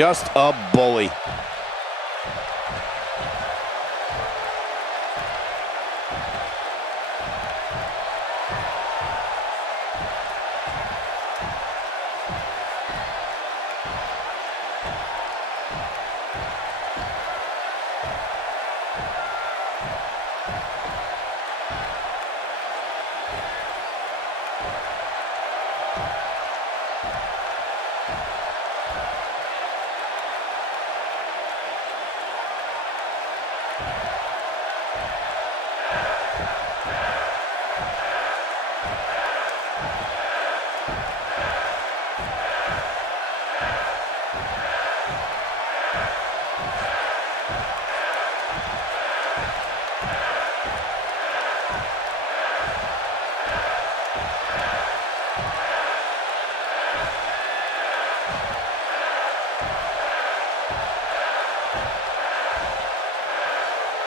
just a bully.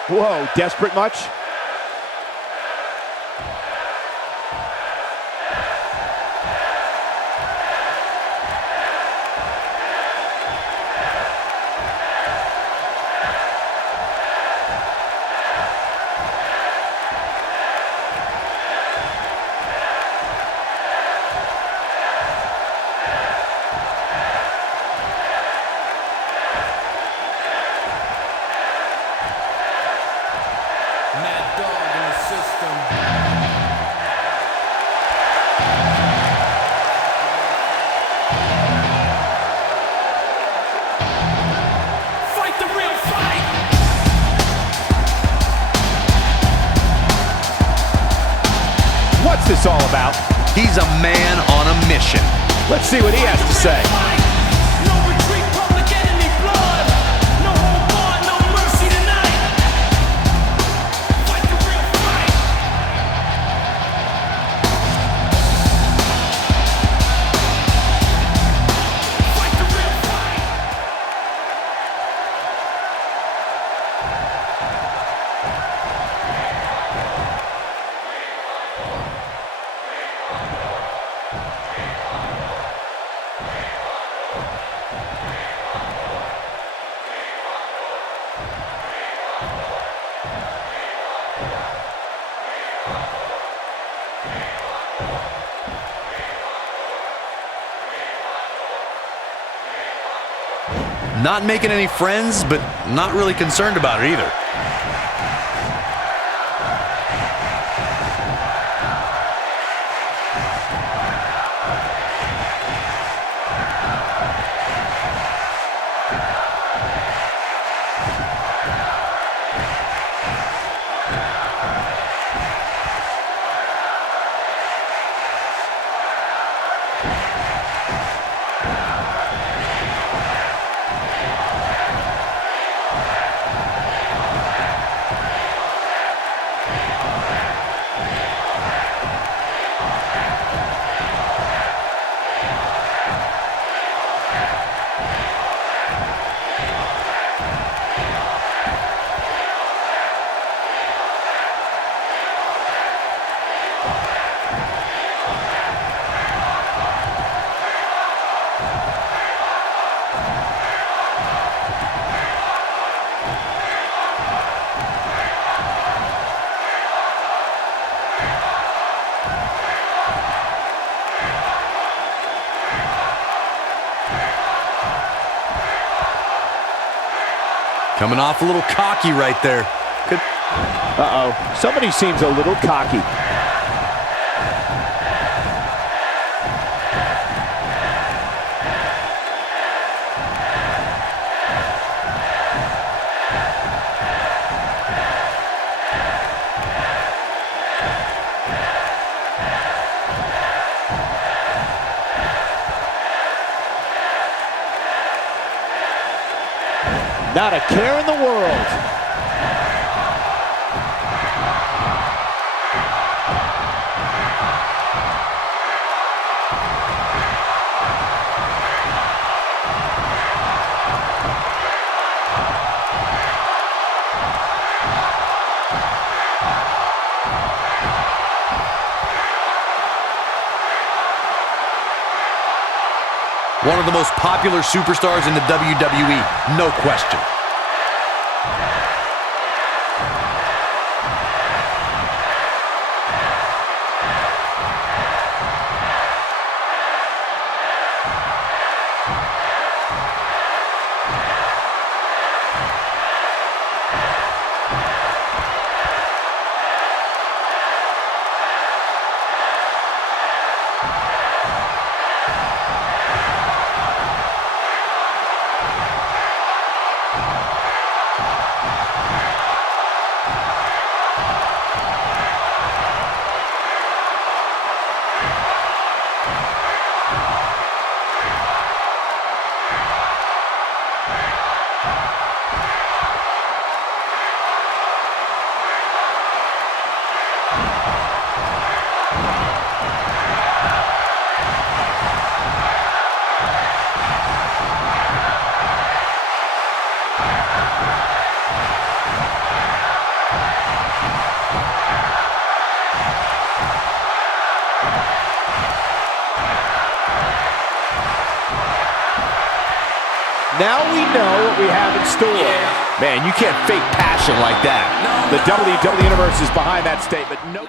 Whoa, desperate much? What's this all about? He's a man on a mission. Let's see what he has to say. No retreat, public enemy blood. No hold bar, no mercy tonight. Fight the real fight. Fight the real fight. Not making any friends, but not really concerned about it either. Coming off a little cocky right there. Uh-oh, somebody seems a little cocky. Not a care in the world. One of the most popular superstars in the WWE, no question. Now we know what we have in store. Man, you can't fake passion like that. The WWE Universe is behind that statement. No.